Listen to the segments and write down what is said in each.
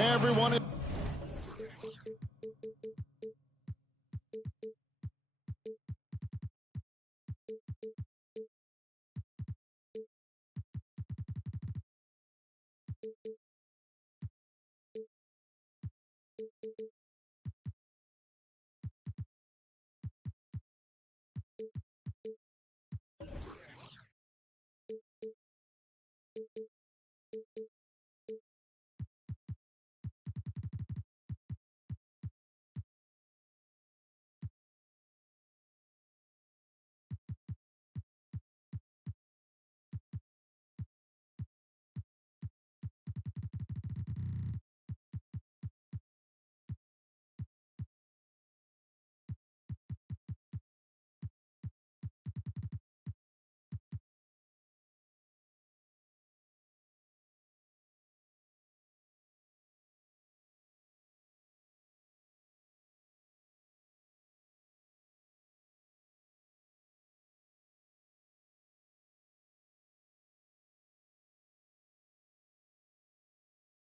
Everyone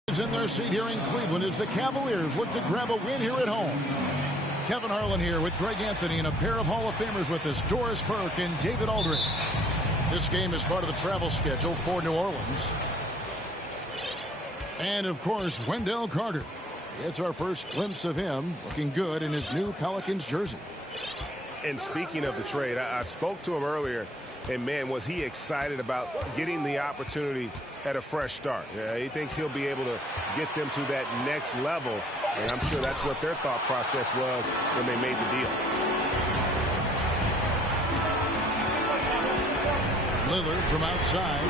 is in their seat here in Cleveland as the Cavaliers look to grab a win here at home. Kevin Harlan here with Greg Anthony and a pair of Hall of Famers with us, Doris Burke and David Aldridge. This game is part of the travel schedule for New Orleans. And, of course, Wendell Carter. It's our first glimpse of him looking good in his new Pelicans jersey. And speaking of the trade, I spoke to him earlier, and, man, was he excited about getting the opportunity at a fresh start. He thinks he'll be able to get them to that next level, and I'm sure that's what their thought process was when they made the deal. Lillard from outside.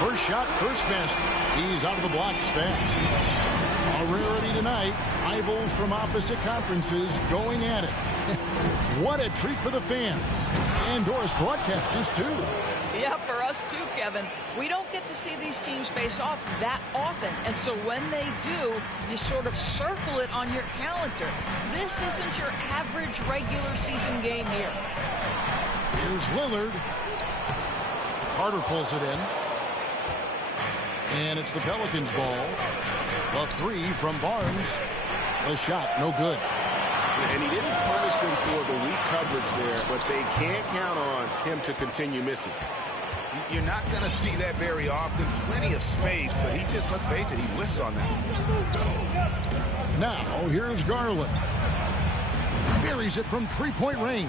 First shot, first basket. He's out of the blocks fast. A rarity tonight. Rivals from opposite conferences going at it. What a treat for the fans. And Doris broadcasters, too. Yeah, for us too, Kevin. We don't get to see these teams face off that often. And so when they do, you sort of circle it on your calendar. This isn't your average regular season game here. Here's Lillard. Carter pulls it in. And it's the Pelicans' ball. The three from Barnes. The shot, no good. And he didn't punish them for the weak coverage there, but they can't count on him to continue missing. You're not going to see that very often. Plenty of space, but he just, let's face it, he whiffs on that. Now, here's Garland. Buries it from three-point range.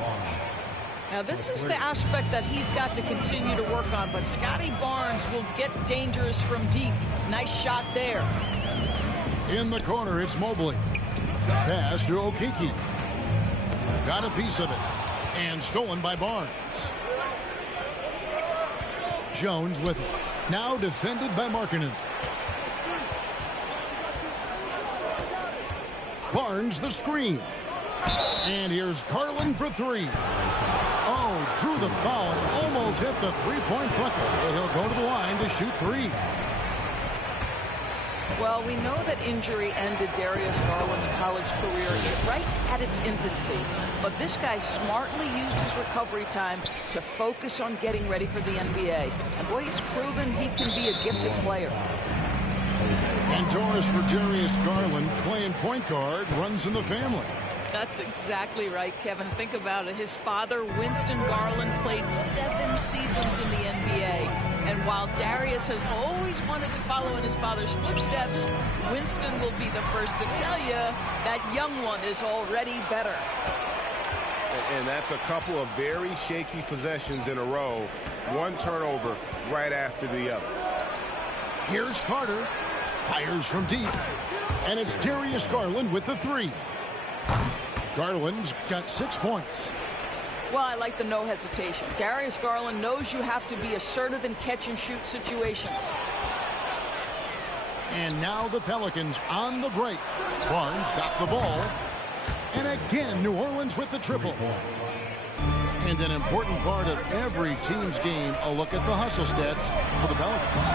Now, this is the aspect that he's got to continue to work on, but Scotty Barnes will get dangerous from deep. Nice shot there. In the corner, it's Mobley. Pass to Okeke. Got a piece of it. And stolen by Barnes. Jones with it. Now defended by Markkanen. Barnes the screen. And here's Garland for three. Oh, drew the foul and almost hit the three-point bucket. And he'll go to the line to shoot three. Well, we know that injury ended Darius Garland's college career right at its infancy. But this guy smartly used his recovery time to focus on getting ready for the NBA. And boy, he's proven he can be a gifted player. And Doris for Darius Garland, playing point guard, runs in the family. That's exactly right, Kevin. Think about it. His father, Winston Garland, played 7 seasons in the NBA. And while Darius has always wanted to follow in his father's footsteps, Winston will be the first to tell you that young one is already better. And that's a couple of very shaky possessions in a row. One turnover right after the other. Here's Carter. Fires from deep. And it's Darius Garland with the three. Garland's got 6 points. Well, I like the no hesitation. Darius Garland knows you have to be assertive in catch-and-shoot situations. And now the Pelicans on the break. Barnes got the ball. And again, New Orleans with the triple. And an important part of every team's game, a look at the hustle stats for the Pelicans.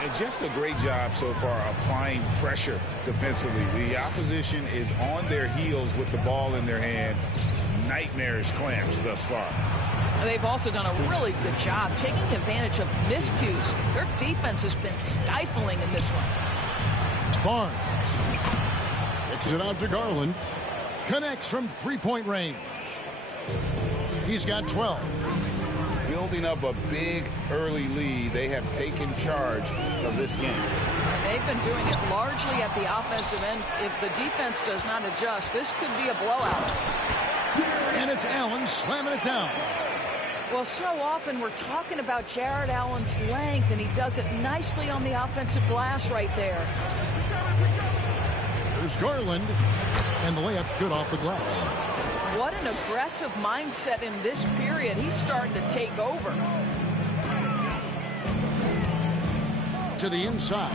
And just a great job so far applying pressure defensively. The opposition is on their heels with the ball in their hand. Nightmarish clamps thus far. They've also done a really good job taking advantage of miscues. Their defense has been stifling in this one. Barnes kicks it out to Garland. Connects from three-point range. He's got 12. Building up a big early lead. They have taken charge of this game. They've been doing it largely at the offensive end. If the defense does not adjust, this could be a blowout. And it's Allen slamming it down. Well, so often we're talking about Jared Allen's length, and he does it nicely on the offensive glass right there. There's Garland, and the layup's good off the glass. What an aggressive mindset in this period. He's starting to take over. To the inside.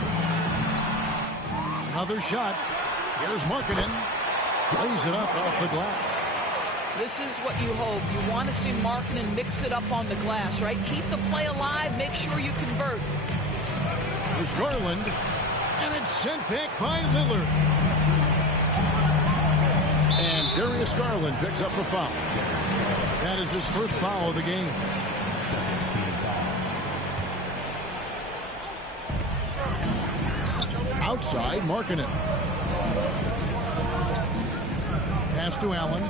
Another shot. Here's Markkanen. Lays it up off the glass. This is what you hope. You want to see Markkanen mix it up on the glass, right? Keep the play alive. Make sure you convert. There's Garland. And it's sent back by Lillard. And Darius Garland picks up the foul. That is his first foul of the game. Outside, Markkanen. Pass to Allen.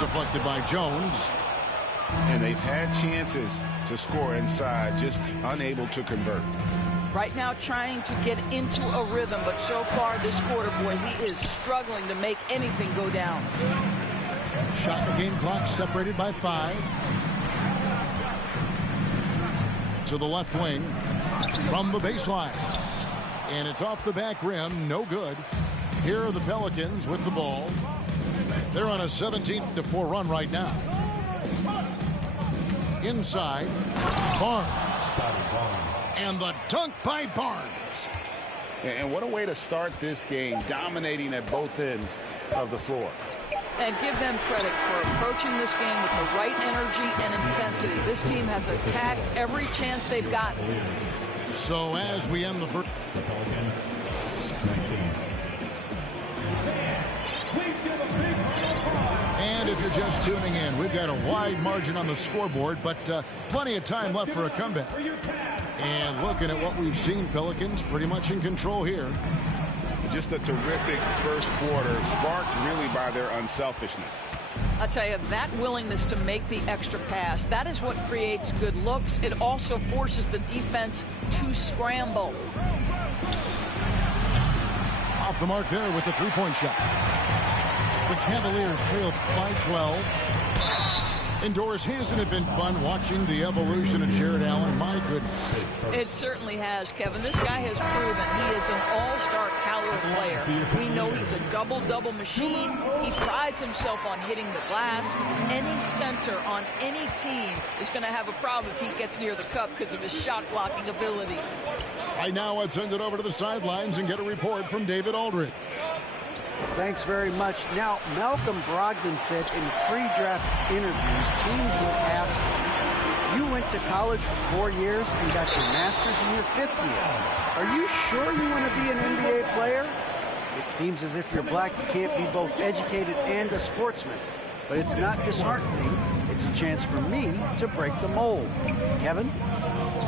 Deflected by Jones. And they've had chances to score inside, just unable to convert. Right now trying to get into a rhythm, but so far this quarter, boy, he is struggling to make anything go down. Shot the game clock separated by 5. To the left wing from the baseline. And it's off the back rim, no good. Here are the Pelicans with the ball. They're on a 17-4 run right now. Inside, Barnes. And the dunk by Barnes. And what a way to start this game, dominating at both ends of the floor. And give them credit for approaching this game with the right energy and intensity. This team has attacked every chance they've gotten. So as we end the first... And if you're just tuning in, we've got a wide margin on the scoreboard, but plenty of time left for a comeback. And looking at what we've seen, Pelicans pretty much in control here. Just a terrific first quarter, sparked really by their unselfishness. I'll tell you, that willingness to make the extra pass, that is what creates good looks. It also forces the defense to scramble. Off the mark there with the three-point shot. The Cavaliers trail by 12. Indoors, hasn't it been fun watching the evolution of Jared Allen? My goodness. It certainly has, Kevin. This guy has proven he is an all-star caliber player. We know he's a double-double machine. He prides himself on hitting the glass. Any center on any team is going to have a problem if he gets near the cup because of his shot-blocking ability. Right now, let's send it over to the sidelines and get a report from David Aldridge. Thanks very much. Now, Malcolm Brogdon said in pre-draft interviews, teams will ask him, you went to college for 4 years and got your master's in your 5th year. Are you sure you want to be an NBA player? It seems as if you're black, you can't be both educated and a sportsman. But it's not disheartening. It's a chance for me to break the mold. Kevin?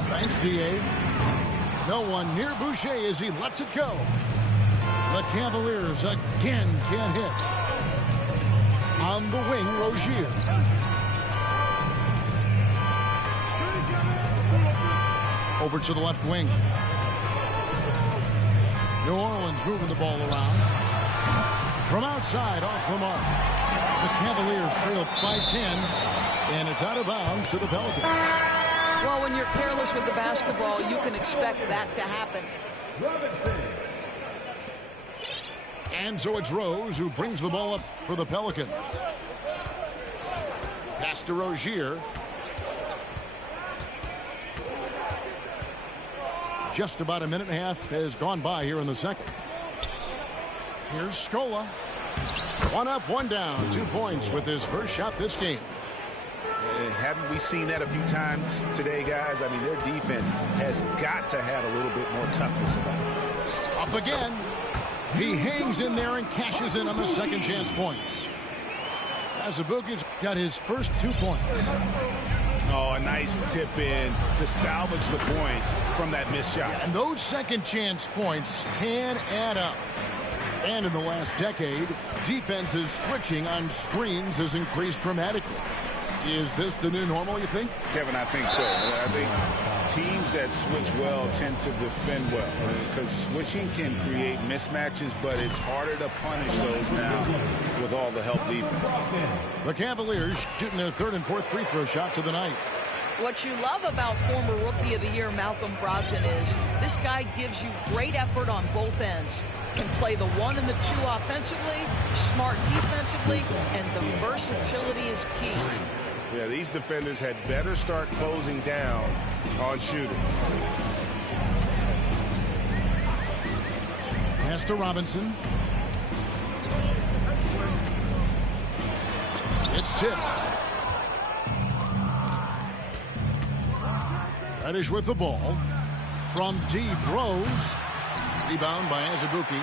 Thanks, D.A. No one near Boucher as he lets it go. The Cavaliers again can't hit. On the wing, Rozier. Over to the left wing. New Orleans moving the ball around. From outside, off the mark. The Cavaliers trail by 10, and it's out of bounds to the Pelicans. Well, when you're careless with the basketball, you can expect that to happen. And so it's Rose who brings the ball up for the Pelicans. Pass to Rozier. Just about a minute and a half has gone by here in the second. Here's Scola. One up, one down. 2 points with his first shot this game. Haven't we seen that a few times today, guys? I mean, their defense has got to have a little bit more toughness about it. Up again. He hangs in there and cashes in on the second chance points. As Azubuike's got his first 2 points. Oh, a nice tip in to salvage the points from that missed shot. And those second chance points can add up. And in the last decade, defenses switching on screens has increased dramatically. Is this the new normal, you think? Kevin, I think so. I think teams that switch well tend to defend well, because switching can create mismatches, but it's harder to punish those now with all the help defense. The Cavaliers shooting their third and fourth free throw shots of the night. What you love about former Rookie of the Year Malcolm Brogdon is this guy gives you great effort on both ends. Can play the 1 and the 2 offensively, smart defensively, and the versatility is key. Yeah, these defenders had better start closing down on shooting. Pass to Robinson. It's tipped. Reddish with the ball. From deep, Rose. Rebound by Azubuike.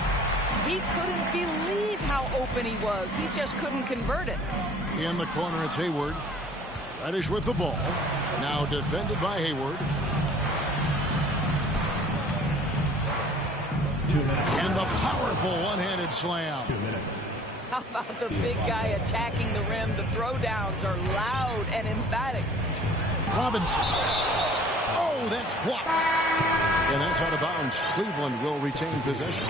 He couldn't believe how open he was. He just couldn't convert it. In the corner, it's Hayward. Reddish with the ball. Now defended by Hayward. 2 minutes. And the powerful one-handed slam. 2 minutes. How about the big guy attacking the rim? The throwdowns are loud and emphatic. Robinson. Oh, that's blocked. And that's out of bounds. Cleveland will retain possession.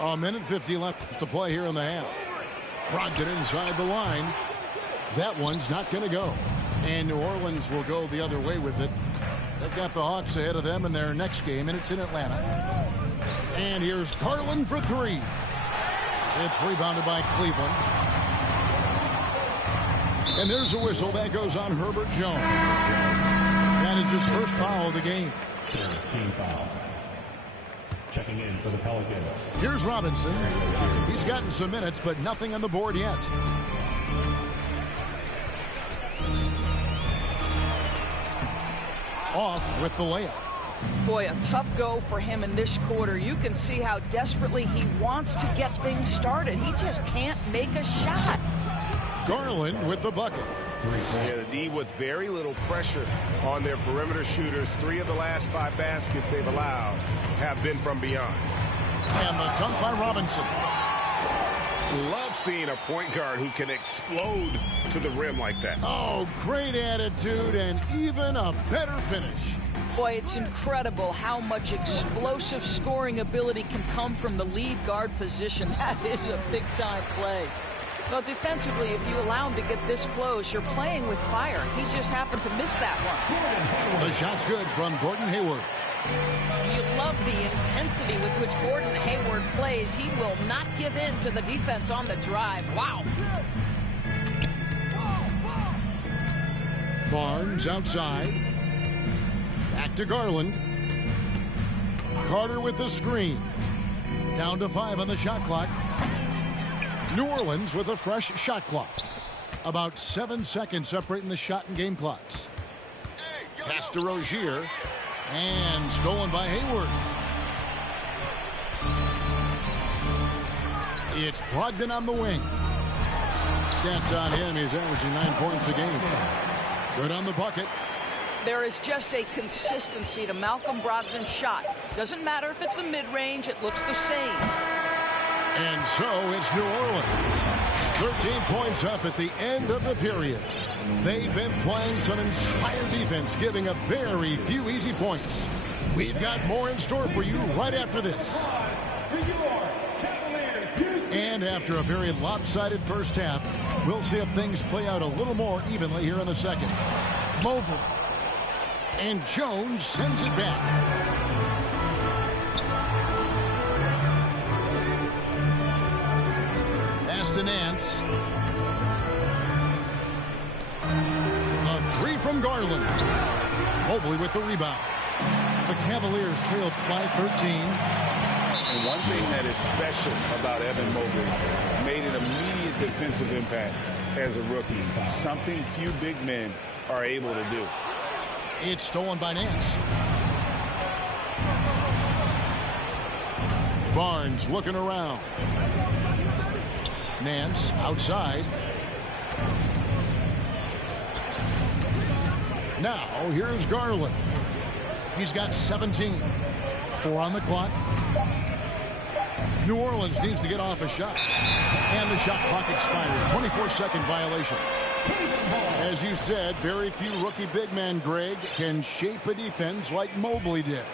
A minute 50 left to play here in the half. Brogdon inside the line. That one's not going to go. And New Orleans will go the other way with it. They've got the Hawks ahead of them in their next game, and it's in Atlanta. And here's Garland for 3. It's rebounded by Cleveland. And there's a whistle that goes on Herbert Jones. That is his first foul of the game. Team foul. Checking in for the Pelicans. Here's Robinson. He's gotten some minutes, but nothing on the board yet. Off with the layup. Boy, a tough go for him in this quarter. You can see how desperately he wants to get things started. He just can't make a shot. Garland with the bucket. Yeah, the D with very little pressure on their perimeter shooters. 3 of the last 5 baskets they've allowed have been from beyond. And the dunk by Robinson. Love seeing a point guard who can explode to the rim like that. Oh, great attitude and even a better finish. Boy, it's incredible how much explosive scoring ability can come from the lead guard position. That is a big-time play. Well, defensively, if you allow him to get this close, you're playing with fire. He just happened to miss that one. The shot's good from Gordon Hayward. You love the intensity with which Gordon Hayward plays. He will not give in to the defense on the drive. Wow. Barnes outside. Back to Garland. Carter with the screen. Down to 5 on the shot clock. New Orleans with a fresh shot clock. About 7 seconds separating the shot and game clocks. Pass to Rozier. And stolen by Hayward. It's Brogdon on the wing. Stats on him, he's averaging 9 points a game. Good on the bucket. There is just a consistency to Malcolm Brogdon's shot. Doesn't matter if it's a mid-range, it looks the same. And so it's New Orleans. 13 points up at the end of the period. They've been playing some inspired defense, giving up very few easy points. We've got more in store for you right after this. And after a very lopsided first half, we'll see if things play out a little more evenly here in the second. Mobley. And Jones sends it back. Pass to Nance. A 3 from Garland. Mobley with the rebound. The Cavaliers trailed by 13. And one thing that is special about Evan Mobley, made an immediate defensive impact as a rookie. Something few big men are able to do. It's stolen by Nance. Barnes looking around. Nance outside. Now, here's Garland. He's got 17. 4 on the clock. New Orleans needs to get off a shot. And the shot clock expires. 24-second violation. As you said, very few rookie big men, Greg, can shape a defense like Mobley did.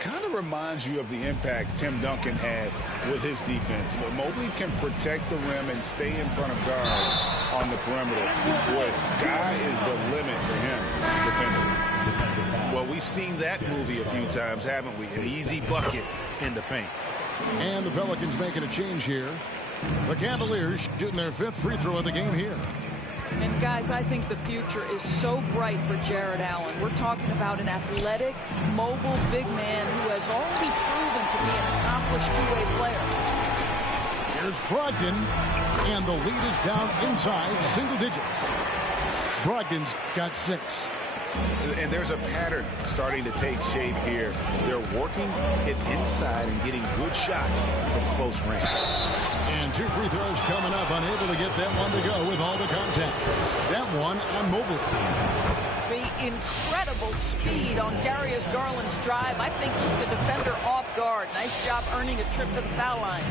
Kind of reminds you of the impact Tim Duncan had with his defense. But Mobley can protect the rim and stay in front of guards on the perimeter. Boy, sky is the limit for him defensively. Well, we've seen that movie a few times, haven't we? An easy bucket in the paint. And the Pelicans making a change here. The Cavaliers shooting their 5th free throw of the game here. And guys, I think the future is so bright for Jared Allen. We're talking about an athletic, mobile big man who has already proven to be an accomplished two-way player. Here's Brogdon, and the lead is down inside single digits. Brogdon's got 6. And there's a pattern starting to take shape here. They're working it inside and getting good shots from close range. And 2 free throws coming up, unable to get that one to go with all the contact. That one on Mobley. The incredible speed on Darius Garland's drive, I think, took the defender off guard. Nice job earning a trip to the foul line.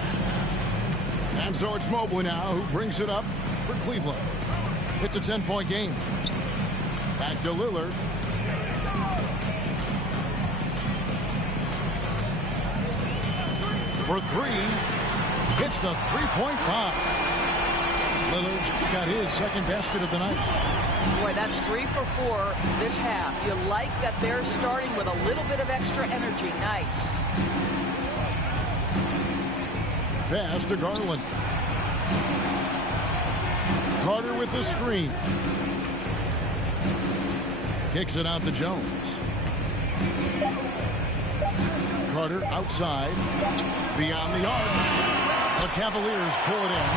And so it's Mobley now who brings it up for Cleveland. It's a 10-point game. Back to Lillard. For 3. Hits the three-point bomb. Lillard's got his second basket of the night. Boy, that's 3 for 4 this half. You like that they're starting with a little bit of extra energy. Nice. Pass to Garland. Carter with the screen. Kicks it out to Jones. Carter outside. Beyond the arc. The Cavaliers pull it in.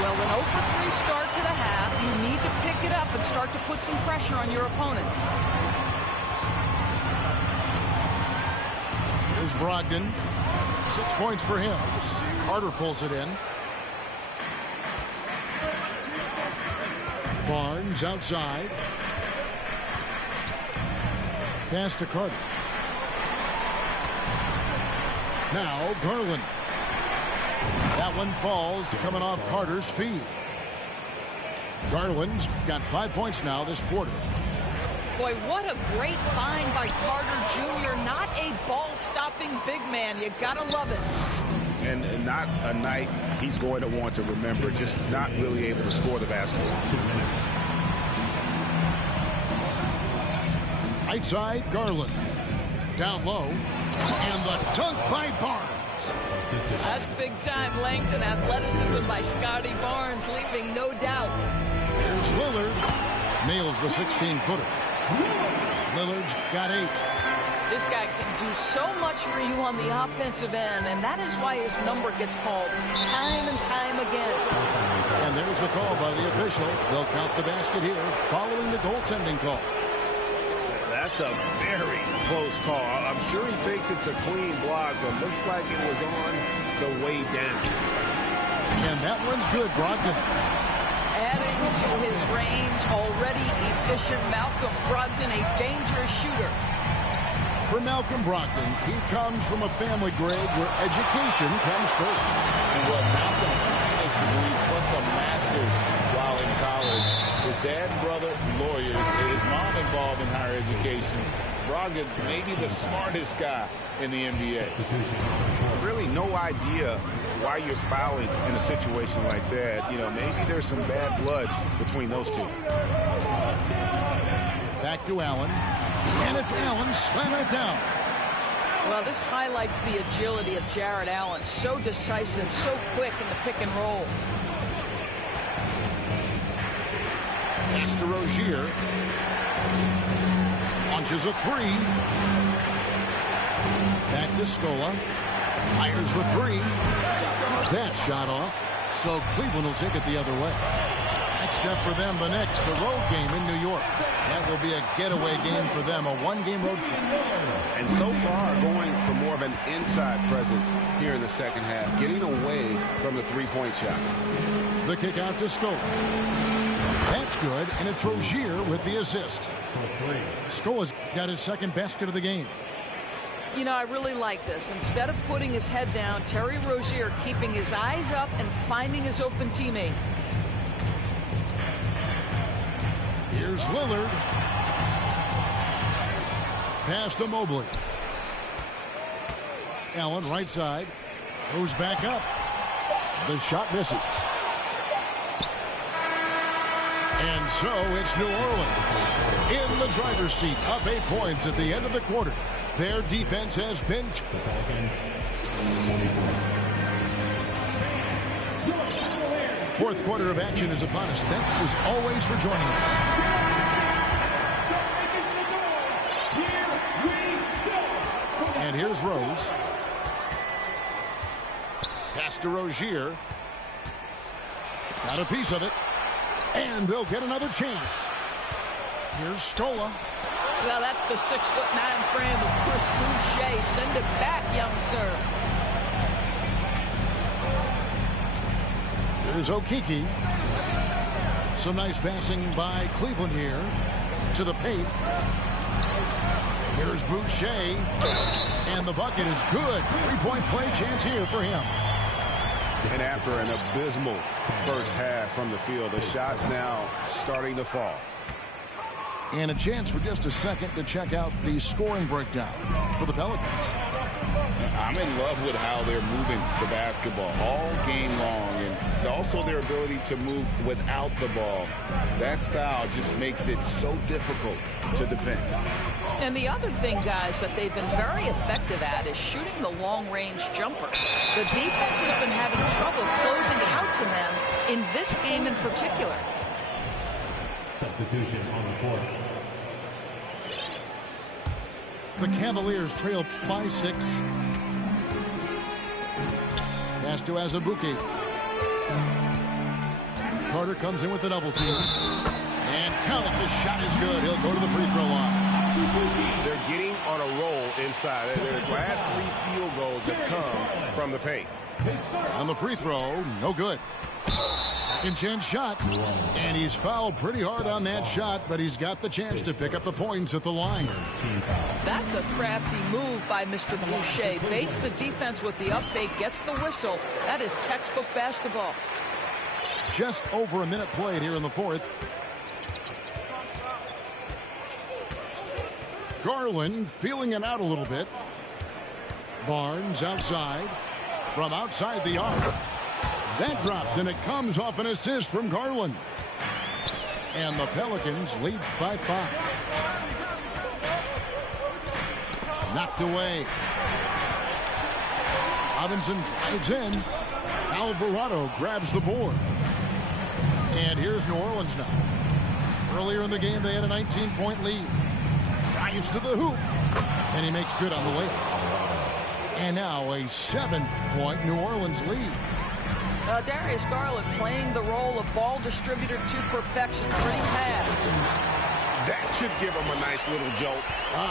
Well, an 0 for 3 start to the half. You need to pick it up and start to put some pressure on your opponent. Here's Brogdon. 6 points for him. Carter pulls it in. Barnes outside. Pass to Carter. Now Garland. That one falls coming off Carter's feet. Garland's got 5 points now this quarter. Boy, what a great find by Carter Jr. Not a ball-stopping big man. You gotta love it. And not a night he's going to want to remember, just not really able to score the basketball. Right side, Garland. Down low. And the dunk by Barnes. That's big-time length and athleticism by Scotty Barnes, leaving no doubt. Here's Lillard. Nails the 16-footer. Lillard's got 8. This guy can do so much for you on the offensive end, and that is why his number gets called time and time again. And there's the call by the official. They'll count the basket here following the goaltending call. That's a very close call. I'm sure he thinks it's a clean block, but looks like it was on the way down. And that one's good, Brogdon. Adding to his range, already efficient Malcolm Brogdon, a dangerous shooter. For Malcolm Brogdon, he comes from a family, Greg, where education comes first. And what Malcolm has a degree plus a master's while in college. His dad and brother, lawyers. His mom involved in higher education. Brogdon, maybe the smartest guy in the NBA. Really no idea why you're fouling in a situation like that. You know, maybe there's some bad blood between those two. Back to Allen. And it's Allen slamming it down. Well, this highlights the agility of Jared Allen. So decisive, so quick in the pick and roll. Pass to Rozier. Launches a 3. Back to Scola. Fires the 3. That shot off. So Cleveland will take it the other way. Next up for them, the Knicks, a road game in New York. That will be a getaway game for them, a one-game road trip. And so far, going for more of an inside presence here in the second half, getting away from the three-point shot. The kick out to Scola. That's good, and it's Rozier with the assist. Scola's got his second basket of the game. You know, I really like this. Instead of putting his head down, Terry Rozier keeping his eyes up and finding his open teammate. Here's Lillard. Pass to Mobley. Allen, right side. Goes back up. The shot misses. And so it's New Orleans in the driver's seat, up 8 points at the end of the quarter. Their defense has been... Fourth quarter of action is upon us. Thanks as always for joining us. And here's Rose. Pass to Rozier. Got a piece of it. And they'll get another chance. Here's Scola. Well, that's the 6'9" frame of Chris Boucher. Send it back, young sir. Here's Okeke. Some nice passing by Cleveland here to the paint. Here's Boucher. And the bucket is good. 3-point play chance here for him. And after an abysmal first half from the field, the shots now starting to fall. And a chance for just a second to check out the scoring breakdown for the Pelicans. I'm in love with how they're moving the basketball all game long, and also their ability to move without the ball. That style just makes it so difficult to defend. And the other thing, guys, that they've been very effective at is shooting the long-range jumpers. The defense has been having trouble closing out to them in this game in particular. Substitution on the court. The Cavaliers trail by 6. Pass to Azubuike. Carter comes in with the double team. And count it, the shot is good. He'll go to the free throw line. They're getting on a roll inside. Their last 3 field goals have come from the paint. On the free throw, no good. Second chance shot. And he's fouled pretty hard on that shot, but he's got the chance to pick up the points at the line. That's a crafty move by Mr. Boucher. Baits the defense with the up fake, gets the whistle. That is textbook basketball. Just over a minute played here in the fourth. Garland feeling it out a little bit. Barnes outside. From outside the arc. That drops, and it comes off an assist from Garland. And the Pelicans lead by 5. Knocked away. Robinson drives in. Alvarado grabs the board. And here's New Orleans now. Earlier in the game, they had a 19-point lead. Drives to the hoop. And he makes good on the layup. And now a 7-point New Orleans lead. Darius Garland playing the role of ball distributor to perfection. Pretty pass. That should give them a nice little jolt.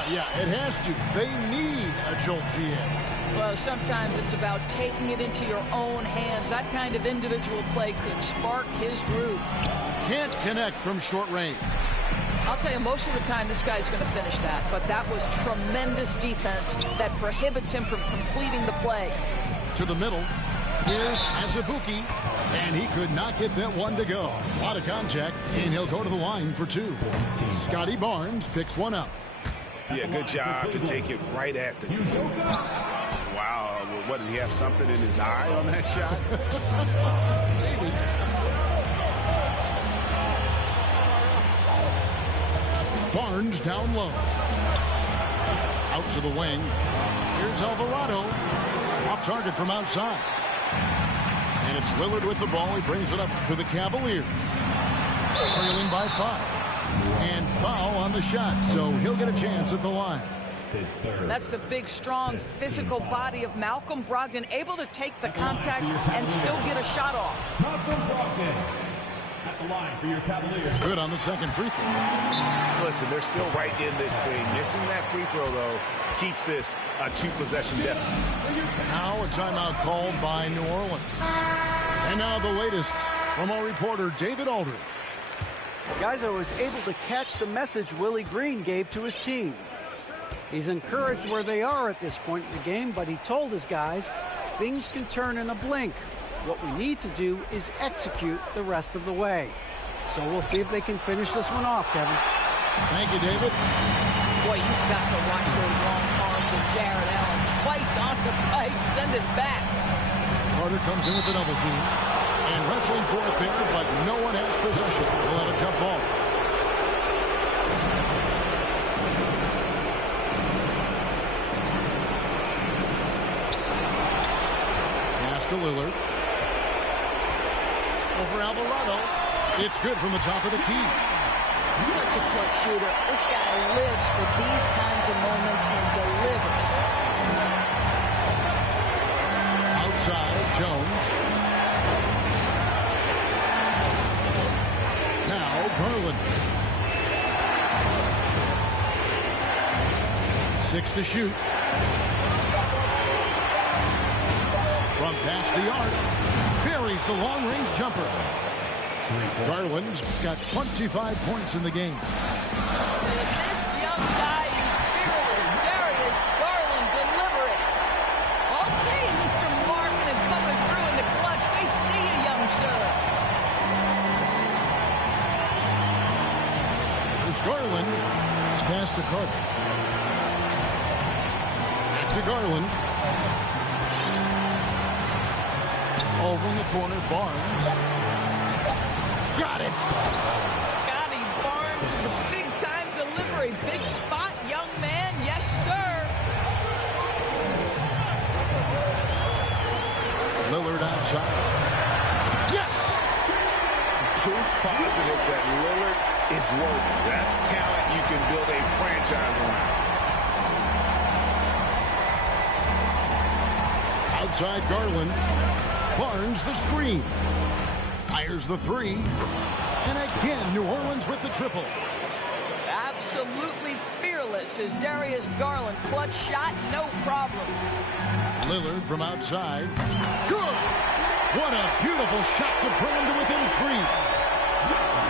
Yeah, it has to. They need a jolt, GM. Well, sometimes it's about taking it into your own hands. That kind of individual play could spark his groove. Can't connect from short range. I'll tell you, most of the time this guy's going to finish that. But that was tremendous defense that prohibits him from completing the play. To the middle. Here's Azubuike, and he could not get that one to go. A lot of contact, and he'll go to the line for 2. Scotty Barnes picks one up. Yeah, good job to take it right at the... Wow, what, did he have something in his eye on that shot? Maybe. Barnes down low. Out to the wing. Here's Alvarado. Off target from outside. And it's Lillard with the ball. He brings it up to the Cavaliers. Trailing by 5. And foul on the shot, so he'll get a chance at the line. That's the big, strong, physical body of Malcolm Brogdon, able to take the contact and still get a shot off. Malcolm Brogdon at the line for your Cavaliers. Good on the second free throw. Listen, they're still right in this thing. Missing that free throw, though, keeps this a 2-possession deficit. Now a timeout called by New Orleans. And now the latest from our reporter, David Aldridge. Geyser was able to catch the message Willie Green gave to his team. He's encouraged where they are at this point in the game, but he told his guys things can turn in a blink. What we need to do is execute the rest of the way. So we'll see if they can finish this one off, Kevin. Thank you, David. Boy, you've got to watch those long arms of Jared Allen. Twice on the pike, send it back. Carter comes in with the double team. And wrestling for it there, but no one has possession. We'll have a jump ball. Pass to Lillard. Over Alvarado. It's good from the top of the key. Such a quick shooter. This guy lives for these kinds of moments and delivers. Outside, Jones. Now, Garland. 6 to shoot. From past the arc. Buries the long-range jumper. Garland's got 25 points in the game. This young guy is fearless. Darius Garland delivering. Okay, Mr. Markman coming through in the clutch. We see you, young sir. There's Garland. Pass to Carter. Back to Garland. Over in the corner, Barnes. Got it. Scotty Barnes with a big-time delivery. Big spot, young man. Yes, sir. Lillard outside. Yes! Proof positive that Lillard is worthy. That's talent you can build a franchise around. Outside Garland. Barnes the screen. Fires the three. And again, New Orleans with the triple. Absolutely fearless is Darius Garland. Clutch shot, no problem. Lillard from outside. Good! What a beautiful shot to bring him to within 3.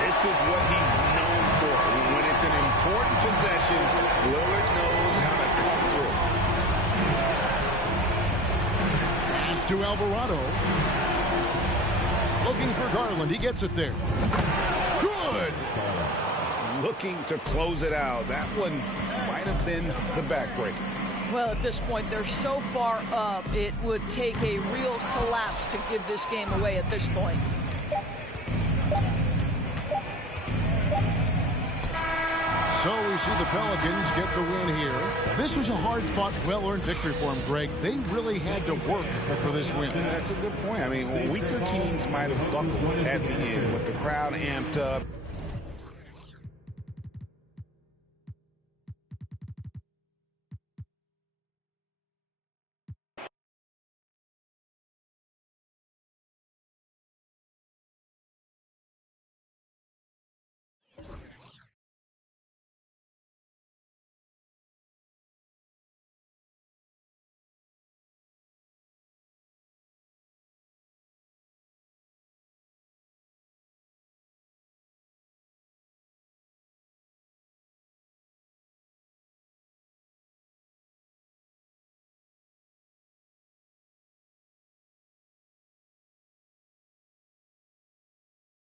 This is what he's known for. When it's an important possession, Lillard knows how to come through. Pass to Alvarado. Looking for Garland. He gets it there. Good! Looking to close it out. That one might have been the backbreaker. Well, at this point, they're so far up, it would take a real collapse to give this game away at this point. So we see the Pelicans get the win here. This was a hard-fought, well-earned victory for them, Greg. They really had to work for this win. That's a good point. I mean, weaker teams might have buckled at the end with the crowd amped up.